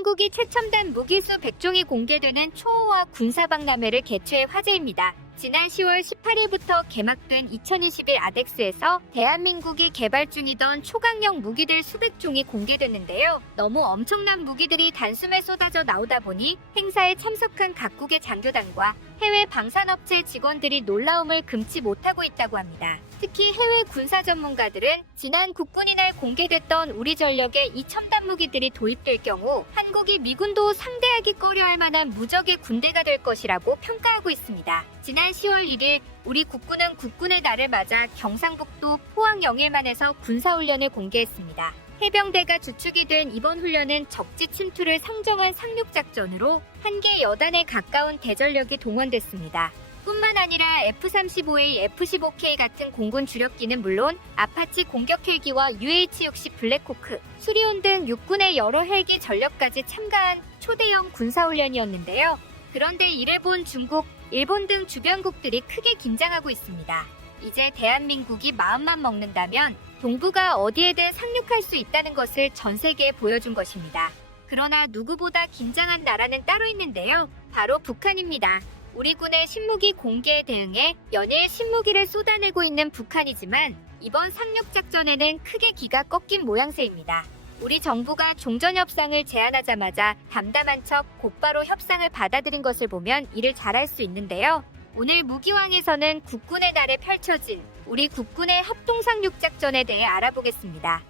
한국이 최첨단 무기수 100종이 공개되는 초호화 군사박람회를 개최해 화제입니다. 지난 10월 18일부터 개막된 2021 아덱스에서 대한민국이 개발 중이던 초강력 무기들 수백 종이 공개됐는데요. 너무 엄청난 무기들이 단숨에 쏟아져 나오다 보니 행사에 참석한 각국의 장교단과 해외 방산업체 직원들이 놀라움을 금치 못하고 있다고 합니다. 특히 해외 군사 전문가들은 지난 국군이 날 공개됐던 우리 전력에 이 첨단 무기들이 도입될 경우 한국이 미군도 상대하기 꺼려할 만한 무적의 군대가 될 것이라고 평가하고 있습니다. 지난 10월 1일 우리 국군은 국군의 날을 맞아 경상북도 포항 영일만에서 군사훈련을 공개했습니다. 해병대가 주축이 된 이번 훈련은 적지 침투를 성정한 상륙작전으로 한 개 여단에 가까운 대전력이 동원됐습니다. 뿐만 아니라 F-35A, F-15K 같은 공군 주력기는 물론 아파치 공격 헬기와 UH-60 블랙호크, 수리온 등 육군의 여러 헬기 전력까지 참가한 초대형 군사훈련이었는데요. 그런데 이를 본 중국, 일본 등 주변국들이 크게 긴장하고 있습니다. 이제 대한민국이 마음만 먹는다면 동부가 어디에든 상륙할 수 있다는 것을 전 세계에 보여준 것입니다. 그러나 누구보다 긴장한 나라는 따로 있는데요. 바로 북한입니다. 우리 군의 신무기 공개에 대응해 연일 신무기를 쏟아내고 있는 북한이지만 이번 상륙 작전에는 크게 기가 꺾인 모양새입니다. 우리 정부가 종전 협상을 제안하자마자 담담한 척 곧바로 협상을 받아들인 것을 보면 이를 잘할 수 있는데요. 오늘 무기왕에서는 국군의 날에 펼쳐진 우리 국군의 합동 상륙 작전에 대해 알아보겠습니다.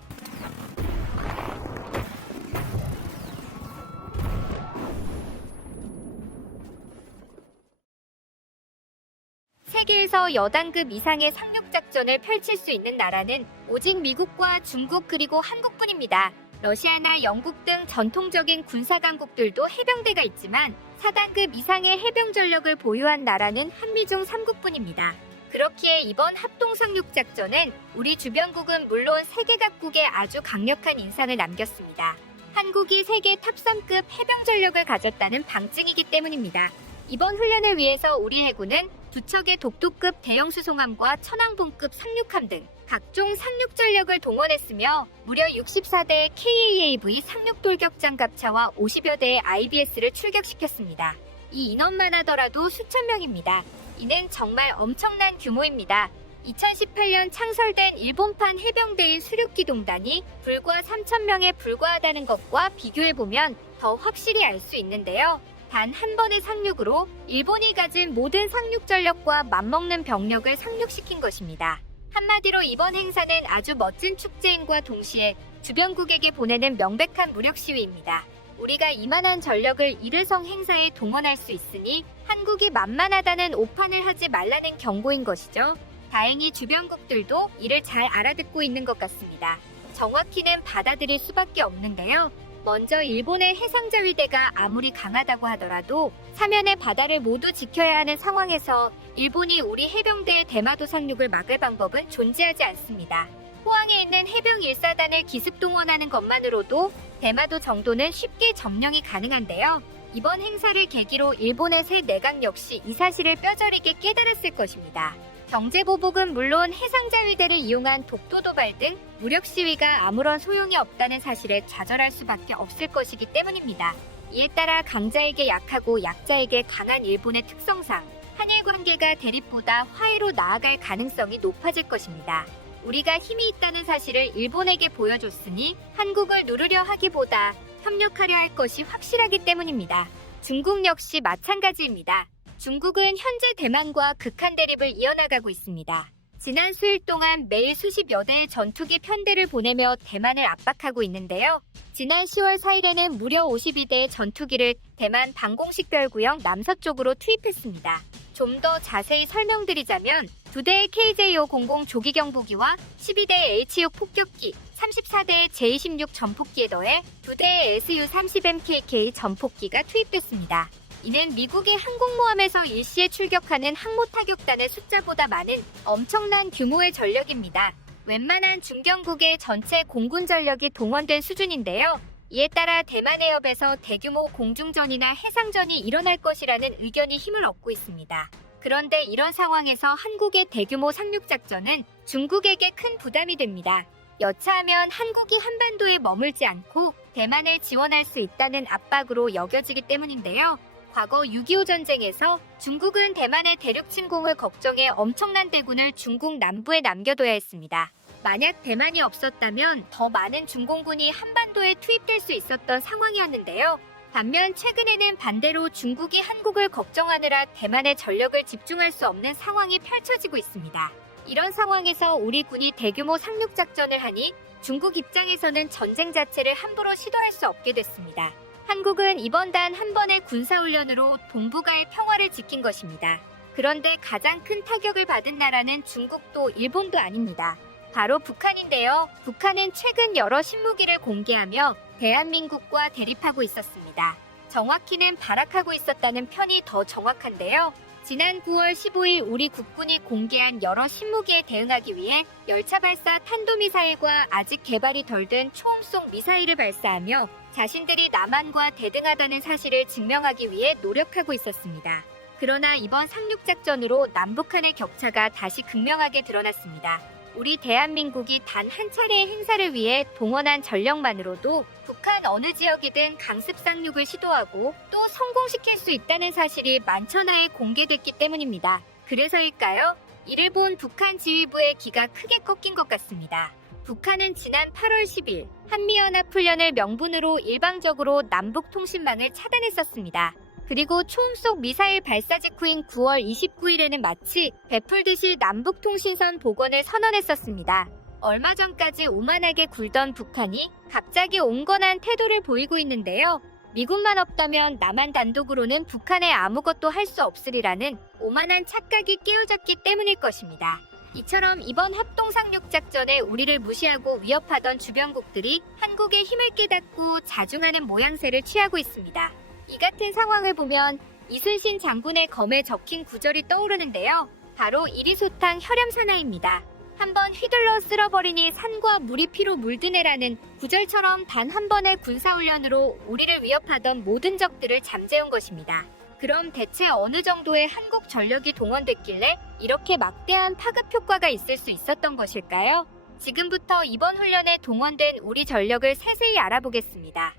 세계에서 여단급 이상의 상륙 작전을 펼칠 수 있는 나라는 오직 미국과 중국 그리고 한국뿐입니다. 러시아나 영국 등 전통적인 군사 강국들도 해병대가 있지만 4단급 이상의 해병 전력을 보유한 나라는 한미 중 3국뿐입니다. 그렇기에 이번 합동 상륙 작전은 우리 주변국은 물론 세계 각국에 아주 강력한 인상을 남겼습니다. 한국이 세계 탑3급 해병 전력을 가졌다는 방증이기 때문입니다. 이번 훈련을 위해서 우리 해군은 두 척의 독도급 대형 수송함과 천왕봉급 상륙함 등 각종 상륙 전력을 동원했으며 무려 64대의 KAAV 상륙 돌격 장 갑차와 50여 대의 IBS를 출격시켰습니다. 이 인원만 하더라도 수천 명입니다. 이는 정말 엄청난 규모입니다. 2018년 창설된 일본판 해병대의 수륙기동단이 불과 3,000명에 불과하다는 것과 비교해보면 더 확실히 알 수 있는데요. 단 한 번의 상륙으로 일본이 가진 모든 상륙 전력과 맞먹는 병력을 상륙시킨 것입니다. 한마디로 이번 행사는 아주 멋진 축제인과 동시에 주변국에게 보내는 명백한 무력 시위입니다. 우리가 이만한 전력을 일회성 행사에 동원할 수 있으니 한국이 만만하다는 오판을 하지 말라는 경고인 것이죠. 다행히 주변국들도 이를 잘 알아듣고 있는 것 같습니다. 정확히는 받아들일 수밖에 없는데요. 먼저 일본의 해상자위대가 아무리 강하다고 하더라도 사면의 바다를 모두 지켜야 하는 상황에서 일본이 우리 해병대의 대마도 상륙을 막을 방법은 존재하지 않습니다. 포항에 있는 해병 1사단을 기습 동원하는 것만으로도 대마도 정도는 쉽게 점령이 가능한데요. 이번 행사를 계기로 일본의 새 내각 역시 이 사실을 뼈저리게 깨달았을 것입니다. 경제보복은 물론 해상자위대를 이용한 독도 도발 등 무력 시위가 아무런 소용이 없다는 사실에 좌절할 수밖에 없을 것이기 때문입니다. 이에 따라 강자에게 약하고 약자에게 강한 일본의 특성상 한일 관계가 대립보다 화해로 나아갈 가능성이 높아질 것입니다. 우리가 힘이 있다는 사실을 일본에게 보여줬으니 한국을 누르려 하기보다 협력하려 할 것이 확실하기 때문입니다. 중국 역시 마찬가지입니다. 중국은 현재 대만과 극한 대립을 이어나가고 있습니다. 지난 수일 동안 매일 수십 여 대의 전투기 편대를 보내며 대만을 압박하고 있는데요. 지난 10월 4일에는 무려 52대의 전투기를 대만 방공식별구역 남서쪽으로 투입했습니다. 좀 더 자세히 설명드리자면 두 대의 KJ-500 조기경보기와 12대의 H-6 폭격기, 34대의 J-16 전폭기에 더해 두 대의 SU-30MKK 전폭기가 투입됐습니다. 이는 미국의 항공모함에서 일시에 출격하는 항모 타격단의 숫자보다 많은 엄청난 규모의 전력입니다. 웬만한 중견국의 전체 공군 전력이 동원된 수준인데요. 이에 따라 대만 해협에서 대규모 공중전이나 해상전이 일어날 것이라는 의견이 힘을 얻고 있습니다. 그런데 이런 상황에서 한국의 대규모 상륙작전은 중국에게 큰 부담이 됩니다. 여차하면 한국이 한반도에 머물지 않고 대만을 지원할 수 있다는 압박으로 여겨지기 때문인데요. 과거 6.25 전쟁에서 중국은 대만의 대륙 침공을 걱정해 엄청난 대군을 중국 남부에 남겨둬야 했습니다. 만약 대만이 없었다면 더 많은 중공군이 한반도에 투입될 수 있었던 상황이었는데요. 반면 최근에는 반대로 중국이 한국을 걱정하느라 대만의 전력을 집중할 수 없는 상황이 펼쳐지고 있습니다. 이런 상황에서 우리 군이 대규모 상륙 작전을 하니 중국 입장에서는 전쟁 자체를 함부로 시도할 수 없게 됐습니다. 한국은 이번 단 한 번의 군사훈련으로 동북아의 평화를 지킨 것입니다. 그런데 가장 큰 타격을 받은 나라는 중국도 일본도 아닙니다. 바로 북한인데요. 북한은 최근 여러 신무기를 공개하며 대한민국과 대립하고 있었습니다. 정확히는 발악하고 있었다는 편이 더 정확한데요. 지난 9월 15일 우리 국군이 공개한 여러 신무기에 대응하기 위해 열차 발사 탄도미사일과 아직 개발이 덜 된 초음속 미사일을 발사하며 자신들이 남한과 대등하다는 사실을 증명하기 위해 노력하고 있었습니다. 그러나 이번 상륙작전으로 남북한의 격차가 다시 극명하게 드러났습니다. 우리 대한민국이 단 한 차례의 행사를 위해 동원한 전력만으로도 북한 어느 지역이든 강습 상륙을 시도하고 또 성공시킬 수 있다는 사실이 만천하에 공개됐기 때문입니다. 그래서일까요? 이를 본 북한 지휘부의 기가 크게 꺾인 것 같습니다. 북한은 지난 8월 10일 한미연합훈련을 명분으로 일방적으로 남북 통신망을 차단했었습니다. 그리고 초음속 미사일 발사 직후인 9월 29일에는 마치 베풀듯이 남북 통신선 복원을 선언했었습니다. 얼마 전까지 오만하게 굴던 북한이 갑자기 온건한 태도를 보이고 있는데요. 미군만 없다면 남한 단독으로는 북한에 아무것도 할 수 없으리라는 오만한 착각이 깨어졌기 때문일 것입니다. 이처럼 이번 합동 상륙 작전에 우리를 무시하고 위협하던 주변국들이 한국의 힘을 깨닫고 자중하는 모양새를 취하고 있습니다. 이 같은 상황을 보면 이순신 장군의 검에 적힌 구절이 떠오르는데요. 바로 이리소탕 혈염 사나입니다. 한번 휘둘러 쓸어버리니 산과 물이 피로 물드네라는 구절처럼 단 한 번의 군사훈련으로 우리를 위협하던 모든 적들을 잠재운 것입니다. 그럼 대체 어느 정도의 한국 전력이 동원됐길래 이렇게 막대한 파급 효과가 있을 수 있었던 것일까요? 지금부터 이번 훈련에 동원된 우리 전력을 세세히 알아보겠습니다.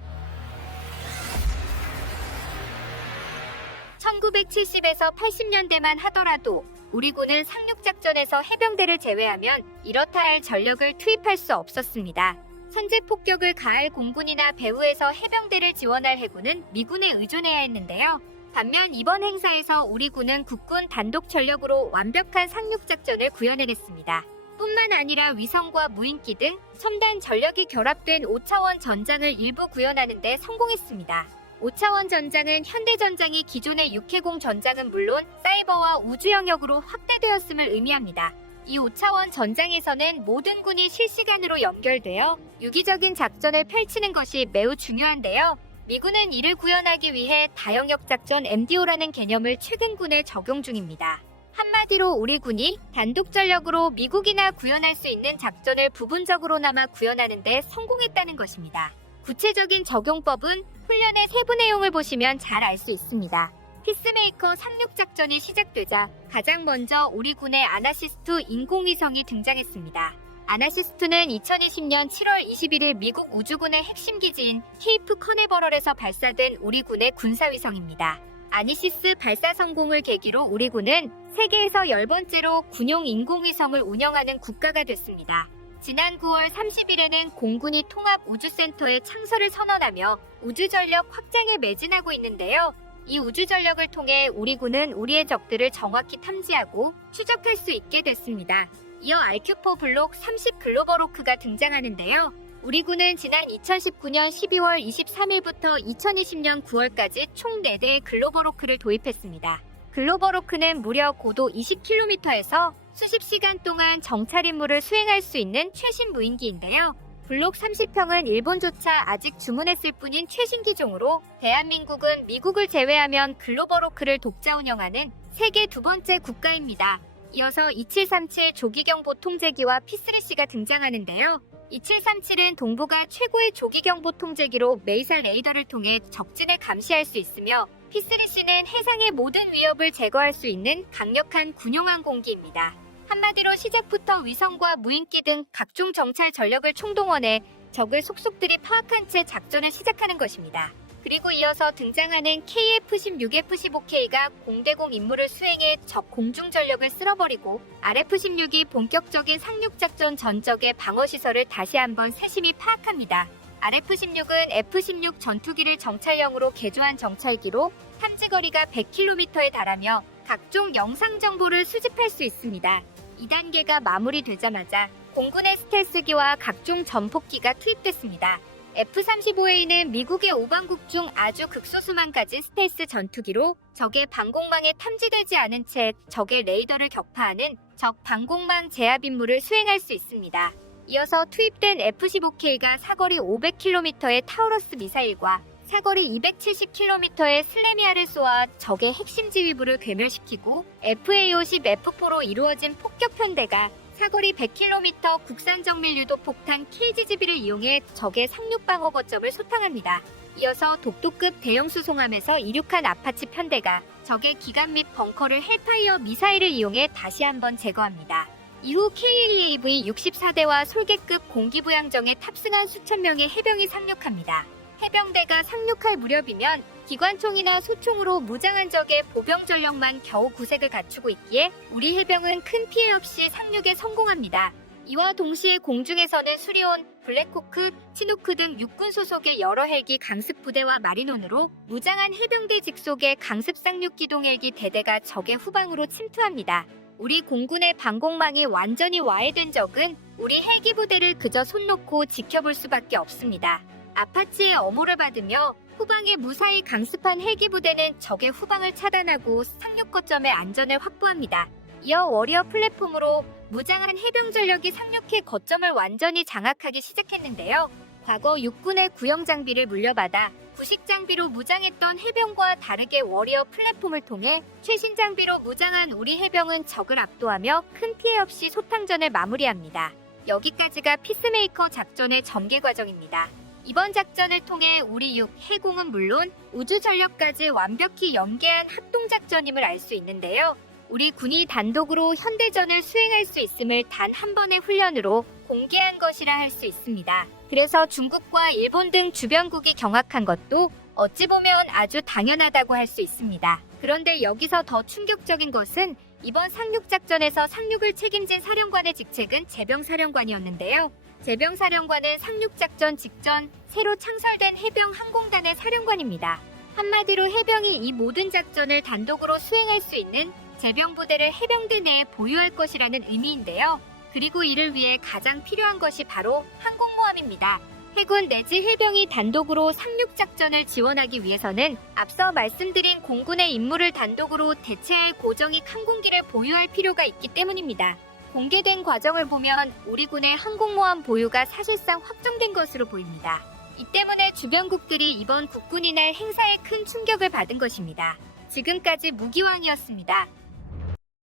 1970에서 80년대만 하더라도 우리 군은 상륙작전에서 해병대를 제외하면 이렇다 할 전력을 투입할 수 없었습니다. 선제 폭격을 가할 공군이나 배후에서 해병대를 지원할 해군은 미군에 의존해야 했는데요. 반면 이번 행사에서 우리 군은 국군 단독 전력으로 완벽한 상륙작전을 구현해냈습니다. 뿐만 아니라 위성과 무인기 등 첨단 전력이 결합된 5차원 전장을 일부 구현하는 데 성공했습니다. 5차원 전장은 현대전장이 기존의 육해공 전장은 물론 사이버와 우주 영역으로 확대되었음을 의미합니다. 이 5차원 전장에서는 모든 군이 실시간으로 연결되어 유기적인 작전을 펼치는 것이 매우 중요한데요. 미군은 이를 구현하기 위해 다영역 작전 MDO라는 개념을 최근 군에 적용 중입니다. 한마디로 우리 군이 단독 전력으로 미국이나 구현할 수 있는 작전을 부분적으로나마 구현하는 데 성공했다는 것입니다. 구체적인 적용법은 훈련의 세부 내용을 보시면 잘 알 수 있습니다. 피스메이커 상륙 작전이 시작되자 가장 먼저 우리 군의 아나시스트 인공위성이 등장했습니다. 아나시스트는 2020년 7월 21일 미국 우주군의 핵심 기지인 케이프 커네버럴에서 발사된 우리 군의 군사위성입니다. 아니시스 발사 성공을 계기로 우리 군은 세계에서 열 번째로 군용 인공위성을 운영하는 국가가 됐습니다. 지난 9월 30일에는 공군이 통합 우주센터에 창설을 선언하며 우주전력 확장에 매진하고 있는데요. 이 우주전력을 통해 우리 군은 우리의 적들을 정확히 탐지하고 추적할 수 있게 됐습니다. 이어 RQ4 블록 30 글로벌호크가 등장하는데요. 우리 군은 지난 2019년 12월 23일부터 2020년 9월까지 총 4대의 글로벌호크를 도입했습니다. 글로벌호크는 무려 고도 20km에서 수십 시간 동안 정찰 임무를 수행할 수 있는 최신 무인기인데요. 블록 30평은 일본조차 아직 주문했을 뿐인 최신 기종으로 대한민국은 미국을 제외하면 글로벌호크를 독자 운영하는 세계 두 번째 국가입니다. 이어서 2737 조기경보 통제기와 P3C가 등장하는데요. 2737은 동부가 최고의 조기경보 통제기로 메이살 레이더를 통해 적진을 감시할 수 있으며 P3C는 해상의 모든 위협을 제거할 수 있는 강력한 군용 항공기입니다. 한마디로 시작부터 위성과 무인기 등 각종 정찰 전력을 총동원해 적을 속속들이 파악한 채 작전을 시작하는 것입니다. 그리고 이어서 등장하는 KF-16F-15K가 공대공 임무를 수행해 적 공중 전력을 쓸어버리고 RF-16이 본격적인 상륙작전 전적의 방어시설을 다시 한번 세심히 파악합니다. RF-16은 F-16 전투기를 정찰용으로 개조한 정찰기로 탐지거리가 100km에 달하며 각종 영상 정보를 수집할 수 있습니다. 2단계가 마무리되자마자 공군의 스텔스기와 각종 전폭기가 투입됐습니다. F-35A는 미국의 오방국 중 아주 극소수만 가진 스텔스 전투기로 적의 방공망에 탐지되지 않은 채 적의 레이더를 격파하는 적 방공망 제압 임무를 수행할 수 있습니다. 이어서 투입된 F-15K가 사거리 500km의 타우러스 미사일과 사거리 270km의 슬레미아를 쏘아 적의 핵심 지휘부를 괴멸시키고 FA-50 F4로 이루어진 폭격 편대가 사거리 100km 국산 정밀 유도 폭탄 KGGB를 이용해 적의 상륙 방어 거점을 소탕합니다. 이어서 독도급 대형 수송함에서 이륙한 아파치 편대가 적의 기관 및 벙커를 헬파이어 미사일을 이용해 다시 한번 제거합니다. 이후 KAAV 64대와 솔개급 공기부양정에 탑승한 수천 명의 해병이 상륙합니다. 해병대가 상륙할 무렵이면 기관총이나 소총으로 무장한 적의 보병 전력만 겨우 구색을 갖추고 있기에 우리 해병은 큰 피해 없이 상륙에 성공합니다. 이와 동시에 공중에서는 수리온, 블랙호크, 치누크 등 육군 소속의 여러 헬기 강습 부대와 마리논으로 무장한 해병대 직속의 강습 상륙 기동 헬기 대대가 적의 후방으로 침투합니다. 우리 공군의 방공망이 완전히 와해된 적은 우리 헬기 부대를 그저 손 놓고 지켜볼 수밖에 없습니다. 아파치의 엄호를 받으며 후방에 무사히 강습한 헬기 부대는 적의 후방을 차단하고 상륙 거점의 안전을 확보합니다. 이어 워리어 플랫폼으로 무장한 해병 전력이 상륙해 거점을 완전히 장악하기 시작했는데요. 과거 육군의 구형 장비를 물려받아 구식 장비로 무장했던 해병과 다르게 워리어 플랫폼을 통해 최신 장비로 무장한 우리 해병은 적을 압도하며 큰 피해 없이 소탕전을 마무리합니다. 여기까지가 피스메이커 작전의 전개 과정입니다. 이번 작전을 통해 우리 육 해공은 물론 우주 전력까지 완벽히 연계한 합동 작전임을 알 수 있는데요. 우리 군이 단독으로 현대전을 수행할 수 있음을 단 한 번의 훈련으로 공개한 것이라 할 수 있습니다. 그래서 중국과 일본 등 주변국이 경악한 것도 어찌 보면 아주 당연하다고 할 수 있습니다. 그런데 여기서 더 충격적인 것은 이번 상륙 작전에서 상륙을 책임진 사령관의 직책은 제병사령관이었는데요. 제병사령관은 상륙작전 직전 새로 창설된 해병 항공단의 사령관입니다. 한마디로 해병이 이 모든 작전을 단독으로 수행할 수 있는 제병부대를 해병대 내에 보유할 것이라는 의미인데요. 그리고 이를 위해 가장 필요한 것이 바로 항공모함입니다. 해군 내지 해병이 단독으로 상륙작전을 지원하기 위해서는 앞서 말씀드린 공군의 임무를 단독으로 대체할 고정익 항공기를 보유할 필요가 있기 때문입니다. 공개된 과정을 보면 우리 군의 항공모함 보유가 사실상 확정된 것으로 보입니다. 이 때문에 주변국들이 이번 국군이 날 행사에 큰 충격을 받은 것입니다. 지금까지 무기왕이었습니다.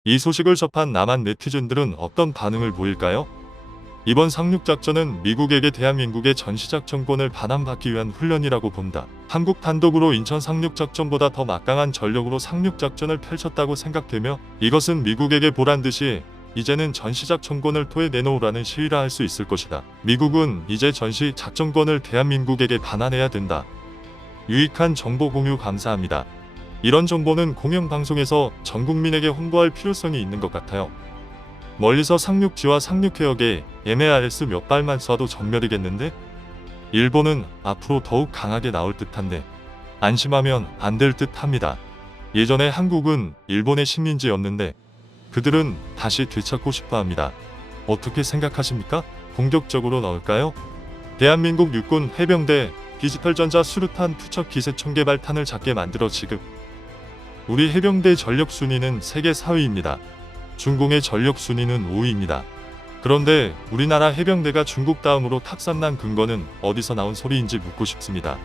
이 소식을 접한 남한 네티즌들은 어떤 반응을 보일까요? 이번 상륙작전은 미국에게 대한민국의 전시작전권을 반환받기 위한 훈련이라고 본다. 한국 단독으로 인천 상륙작전보다 더 막강한 전력으로 상륙작전을 펼쳤다고 생각되며 이것은 미국에게 보란 듯이 이제는 전시작 전권을 토해 내놓으라는 시위라 할 수 있을 것이다. 미국은 이제 전시 작전권을 대한민국에게 반환해야 된다. 유익한 정보 공유 감사합니다. 이런 정보는 공영방송에서 전 국민에게 홍보할 필요성이 있는 것 같아요. 멀리서 상륙지와 상륙해역에 MARS 몇 발만 쏴도 전멸이겠는데? 일본은 앞으로 더욱 강하게 나올 듯한데 안심하면 안 될 듯합니다. 예전에 한국은 일본의 식민지였는데 그들은 다시 되찾고 싶어 합니다. 어떻게 생각하십니까? 공격적으로 넣을까요? 대한민국 육군 해병대 디지털 전자 수류탄 투척 기세 청개발탄을 작게 만들어 지급. 우리 해병대 전력 순위는 세계 4위입니다. 중공의 전력 순위는 5위입니다. 그런데 우리나라 해병대가 중국 다음으로 탑산난 근거는 어디서 나온 소리인지 묻고 싶습니다.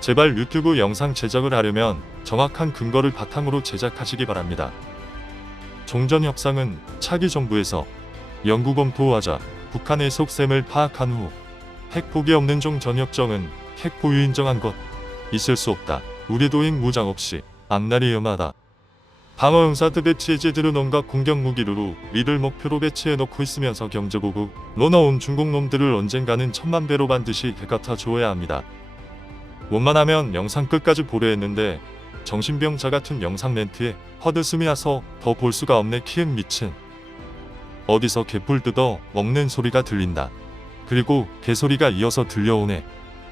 제발 유튜브 영상 제작을 하려면 정확한 근거를 바탕으로 제작하시기 바랍니다. 종전 협상은 차기 정부에서 연구 검토하자 북한의 속셈을 파악한 후핵 포기 없는 종 전역정은 핵 보유 인정한 것 있을 수 없다. 우리도 핵 무장 없이 앞날이 염하다. 방어 용사들 배치해제들은 온갖 공격 무기로 리를 목표로 배치해 놓고 있으면서 경제고국 로너온 중국 놈들을 언젠가는 천만 배로 반드시 되갚아 주어야 합니다. 원만하면 영상 끝까지 보려 했는데 정신병자 같은 영상 멘트에 헛웃음이 와서 더 볼 수가 없네 키읔 미친. 어디서 개뿔 뜯어 먹는 소리가 들린다. 그리고 개소리가 이어서 들려오네.